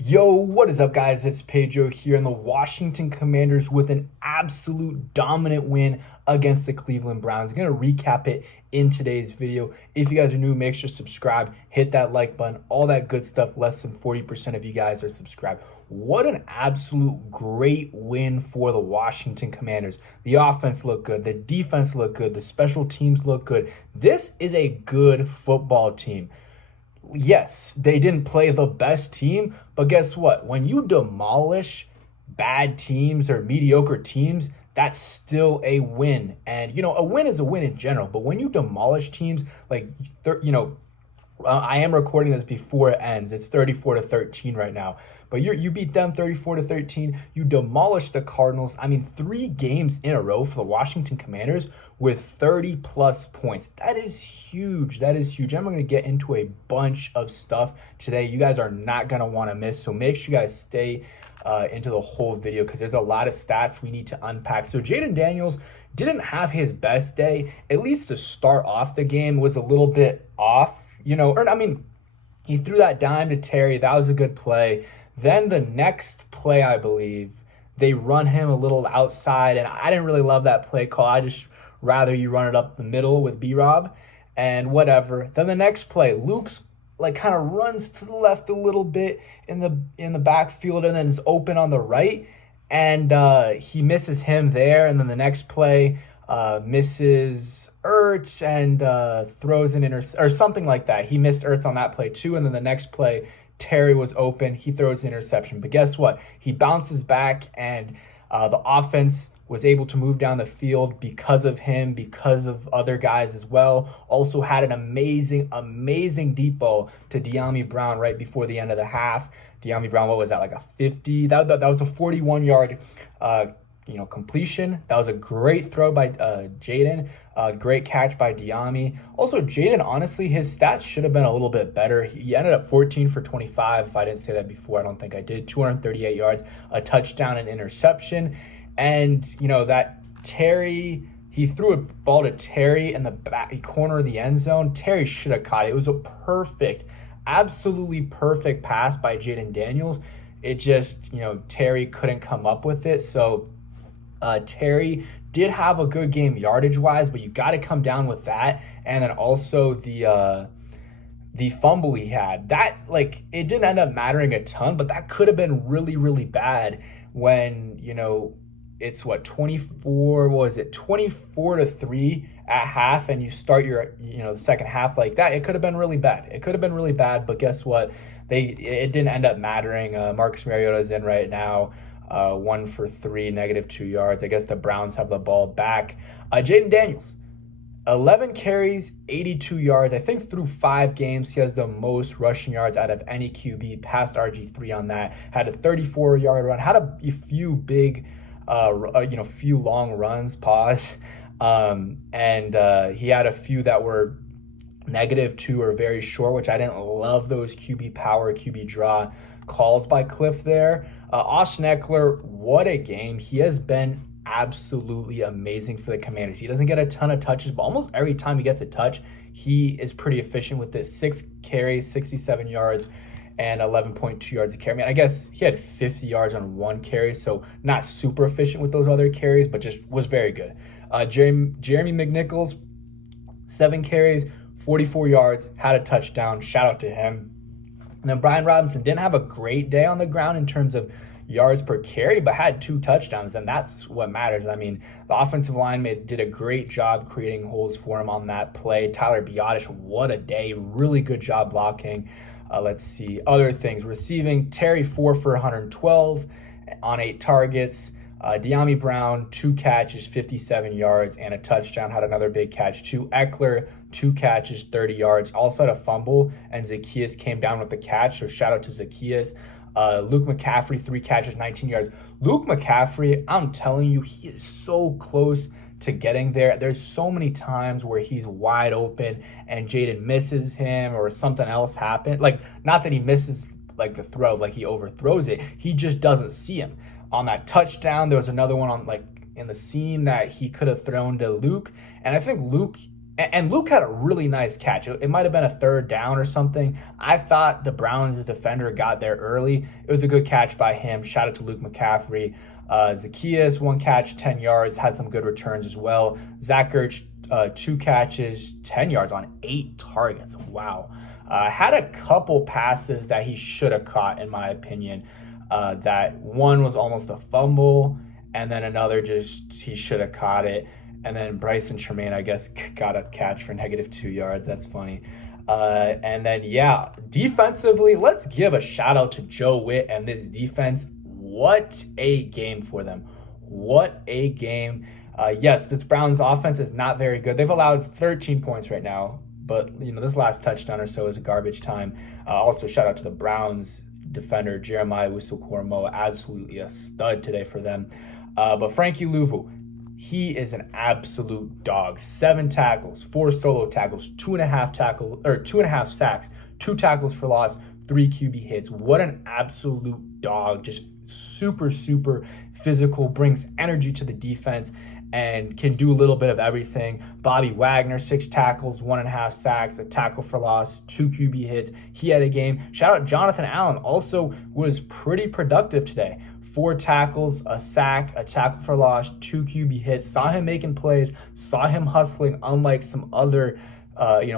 Yo, what is up, guys? It's Pedro here, and the Washington Commanders with an absolute dominant win against the Cleveland Browns. I'm going to recap it in today's video. If you guys are new, make sure to subscribe, hit that like button, all that good stuff. Less than 40% of you guys are subscribed. What an absolute great win for the Washington Commanders. The offense looked good, the defense looked good, the special teams looked good. This is a good football team. Yes, they didn't play the best team, but guess what? When you demolish bad teams or mediocre teams, that's still a win. And, a win is a win in general, but when you demolish teams like, I am recording this before it ends. It's 34-13 right now. But you beat them 34-13. You demolished the Cardinals. I mean, 3 games in a row for the Washington Commanders with 30+ points. That is huge. That is huge. I'm going to get into a bunch of stuff today. You guys are not going to want to miss. So make sure you guys stay into the whole video because there's a lot of stats we need to unpack. So Jayden Daniels didn't have his best day. At least to start off the game was a little bit off. He threw that dime to Terry. That was a good play. Then the next play, I believe, they run him a little outside, and I didn't really love that play call. I just rather you run it up the middle with B-Rob and whatever. Then the next play, Luke's kind of runs to the left a little bit in the backfield and then is open on the right, and he misses him there. And then the next play, misses Ertz and throws an or something like that. He missed Ertz on that play too. And then the next play, Terry was open. He throws an interception. But guess what? He bounces back, and the offense was able to move down the field because of him, because of other guys as well. Also had an amazing deep ball to Dyami Brown right before the end of the half. Dyami Brown, what was that, like a 50? That was a 41-yard completion. That was a great throw by Jayden. Great catch by Dyami. Also, Jayden, honestly, his stats should have been a little bit better. He ended up 14 for 25. If I didn't say that before, I don't think I did. 238 yards, a touchdown, and interception. And, that Terry, he threw a ball to Terry in the back corner of the end zone. Terry should have caught it. It was a absolutely perfect pass by Jayden Daniels. It just, Terry couldn't come up with it. So, Terry did have a good game yardage-wise, but you got to come down with that. And then also the fumble he had. That, it didn't end up mattering a ton, but that could have been really, really bad when, it's 24-3 at half, and you start your, the second half like that. It could have been really bad. But guess what? It didn't end up mattering. Marcus Mariota's in right now. 1 for 3, -2 yards. I guess the Browns have the ball back. Jayden Daniels, 11 carries, 82 yards. I think through 5 games, he has the most rushing yards out of any QB, past RG3 on that. Had a 34-yard run, had a few big, few long runs, and he had a few that were -2 or very short, which I didn't love those QB power, QB draw calls by Cliff there. Austin Eckler, what a game. He has been absolutely amazing for the Commanders. He doesn't get a ton of touches, but almost every time he gets a touch, he is pretty efficient with it. 6 carries, 67 yards, and 11.2 yards a carry. I guess he had 50 yards on 1 carry, so not super efficient with those other carries, but just was very good. Jeremy McNichols, 7 carries, 44 yards, had a touchdown. Shout out to him. And then Brian Robinson didn't have a great day on the ground in terms of yards per carry, but had 2 touchdowns, and that's what matters. I mean, the offensive line did a great job creating holes for him on that play. Tyler Biadasz, what a day. Really good job blocking. Let's see. Other things. Receiving, Terry 4 for 112 on 8 targets. Dyami Brown, 2 catches, 57 yards, and a touchdown. Had another big catch too. Eckler, 2 catches, 30 yards. Also had a fumble, and Zacchaeus came down with the catch, so shout out to Zacchaeus. Luke McCaffrey, 3 catches, 19 yards. Luke McCaffrey, I'm telling you, he is so close to getting there. There's so many times where he's wide open and Jayden misses him or something else happened. Not that he misses the throw, he overthrows it. He just doesn't see him. On that touchdown, there was another one on in the seam that he could have thrown to Luke. And I think Luke And Luke had a really nice catch. It might have been a third down or something. I thought the Browns' defender got there early. It was a good catch by him. Shout out to Luke McCaffrey. Zacchaeus, 1 catch, 10 yards, had some good returns as well. Zach Ertz, 2 catches, 10 yards on 8 targets. Wow. Had a couple passes that he should have caught, in my opinion. That one was almost a fumble, and then another just he should have caught it. And then Bryson Tremaine, I guess, got a catch for -2 yards. That's funny. And then, yeah, defensively, let's give a shout out to Joe Witt and this defense. What a game for them. What a game. Yes, this Browns offense is not very good. They've allowed 13 points right now, but, this last touchdown or so is a garbage time. Also, shout out to the Browns defender, Jeremiah Wusu-Koramoah, absolutely a stud today for them. But Frankie Luvu, he is an absolute dog. 7 tackles, 4 solo tackles, 2.5 sacks, 2 tackles for loss, 3 QB hits. What an absolute dog. Just super, super physical, brings energy to the defense, and can do a little bit of everything. Bobby Wagner, 6 tackles, 1.5 sacks, a tackle for loss, 2 QB hits. He had a game. Shout out Jonathan Allen, also was pretty productive today. 4 tackles, a sack, a tackle for loss, 2 QB hits. Saw him making plays, saw him hustling, unlike some other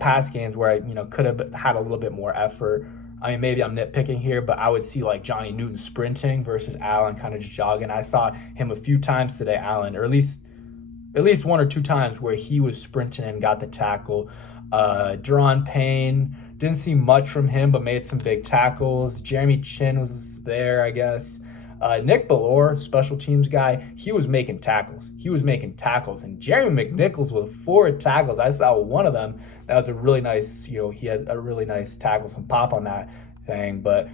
pass games where I could have had a little bit more effort. I mean, maybe I'm nitpicking here, but I would see like Johnny Newton sprinting versus Allen kind of just jogging. I saw him a few times today, Allen, or at least 1 or 2 times where he was sprinting and got the tackle. Deron Payne, didn't see much from him, but made some big tackles. Jeremy Chin was there, I guess. Nick Bellore, special teams guy, he was making tackles. And Jeremy McNichols with 4 tackles. I saw one of them. That was a really nice, he had a really nice tackle, some pop on that thing. But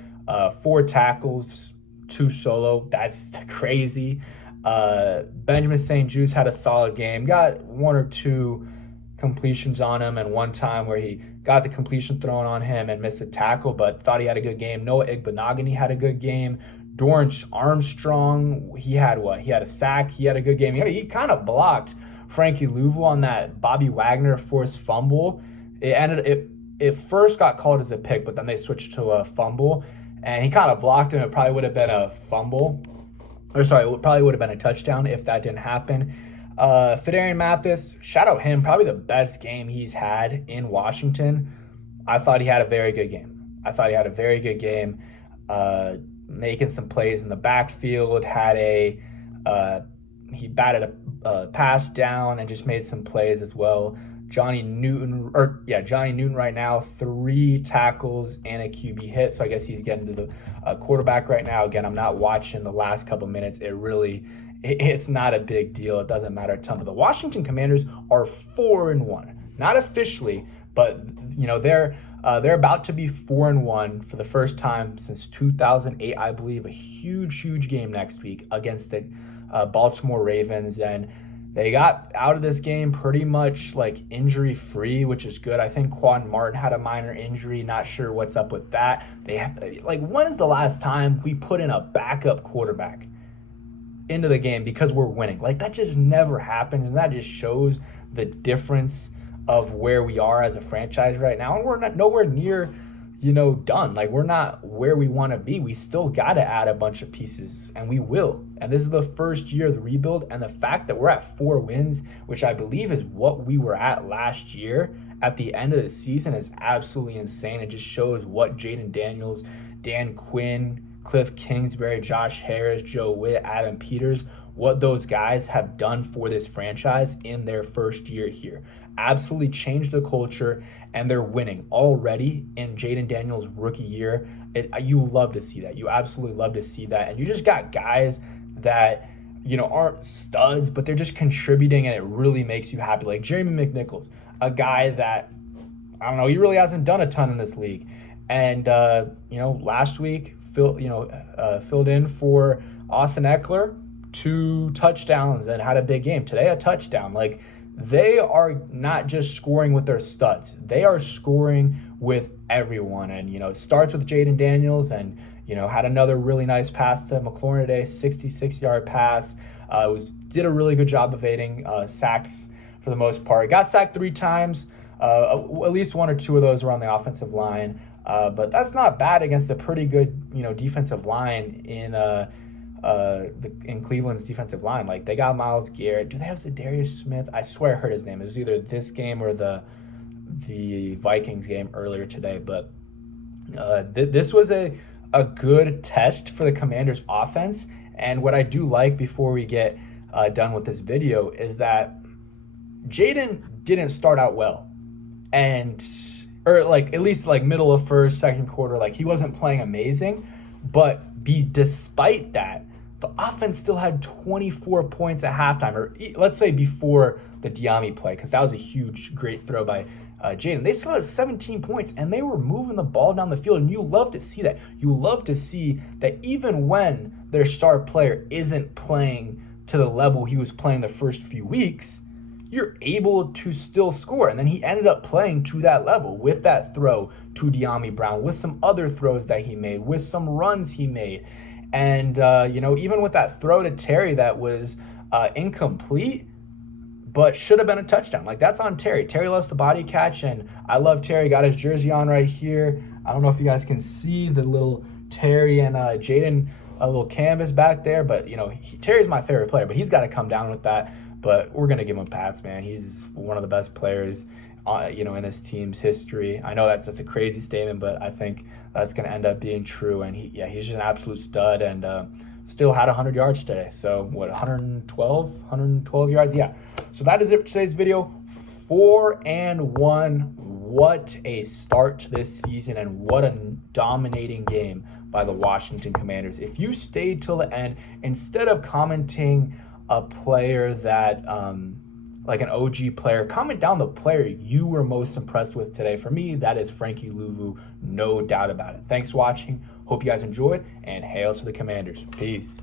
4 tackles, 2 solo, that's crazy. Benjamin St. Juste had a solid game. Got 1 or 2 completions on him, and one time where he got the completion thrown on him and missed a tackle, but thought he had a good game. Noah Igbenogany had a good game. Dorrance Armstrong, he had what? He had a sack. He had a good game. He kind of blocked Frankie Luvu on that Bobby Wagner forced fumble. It first got called as a pick, but then they switched to a fumble, and he kind of blocked him. It probably would have been a fumble. It probably would have been a touchdown if that didn't happen. Fidarian Mathis, shout out him, probably the best game he's had in Washington. I thought he had a very good game. Making some plays in the backfield, he batted a pass down and just made some plays as well. Johnny Newton right now, 3 tackles and a QB hit. So I guess he's getting to the quarterback right now. Again, I'm not watching the last couple minutes. It's not a big deal. It doesn't matter a ton. But the Washington Commanders are 4-1, not officially, but they're about to be 4-1 for the first time since 2008, I believe. A huge game next week against the Baltimore Ravens, and they got out of this game pretty much like injury free, which is good. I think Quan Martin had a minor injury. Not sure what's up with that. When's the last time we put in a backup quarterback into the game because we're winning? That just never happens, and that just shows the difference of where we are as a franchise right now. And we're not nowhere near done. We're not where we want to be. We still got to add a bunch of pieces, and we will. And this is the first year of the rebuild, and the fact that we're at 4 wins, which I believe is what we were at last year at the end of the season, is absolutely insane. It just shows what Jayden Daniels, Dan Quinn, Cliff Kingsbury, Josh Harris, Joe Witt, Adam Peters, what those guys have done for this franchise in their first year here. Absolutely changed the culture, and they're winning already in Jayden Daniels' rookie year. You love to see that. You absolutely love to see that. And you just got guys that, aren't studs, but they're just contributing, and it really makes you happy. Like Jeremy McNichols, a guy that, I don't know, he really hasn't done a ton in this league. And, last week, filled in for Austin Eckler, 2 touchdowns, and had a big game. Today, a touchdown. They are not just scoring with their studs. They are scoring with everyone. And, it starts with Jayden Daniels, and, had another really nice pass to McLaurin today, 66-yard pass. Did a really good job evading sacks for the most part. Got sacked 3 times. At least 1 or 2 of those were on the offensive line. But that's not bad against a pretty good, defensive line in Cleveland's defensive line. Like, they got Myles Garrett. Do they have Zadarius Smith? I swear I heard his name. It was either this game or the Vikings game earlier today. But this was a good test for the Commanders' offense. And what I do like, before we get done with this video, is that Jayden didn't start out well, or like at least like middle of first, second quarter, like he wasn't playing amazing, but despite that, the offense still had 24 points at halftime, or let's say before the Diami play, because that was a great throw by Jayden. They still had 17 points, and they were moving the ball down the field, and you love to see that. You love to see that even when their star player isn't playing to the level he was playing the first few weeks, you're able to still score. And then he ended up playing to that level with that throw to Diami Brown, with some other throws that he made, with some runs he made. And, even with that throw to Terry that was incomplete, but should have been a touchdown. Like, that's on Terry. Terry loves the body catch, and I love Terry. Got his jersey on right here. I don't know if you guys can see the little Terry and Jayden, a little canvas back there, but, Terry's my favorite player, but he's got to come down with that. But we're going to give him a pass, man. He's one of the best players, in this team's history. I know that's a crazy statement, but I think that's going to end up being true. And he's just an absolute stud, and still had 100 yards today. So, 112 yards? Yeah. So that is it for today's video. 4-1. What a start to this season, and what a dominating game by the Washington Commanders. If you stayed till the end, instead of commenting a player that, like an OG player, comment down the player you were most impressed with today. For me, that is Frankie Luvu, no doubt about it. Thanks for watching. Hope you guys enjoyed, and hail to the Commanders. Peace.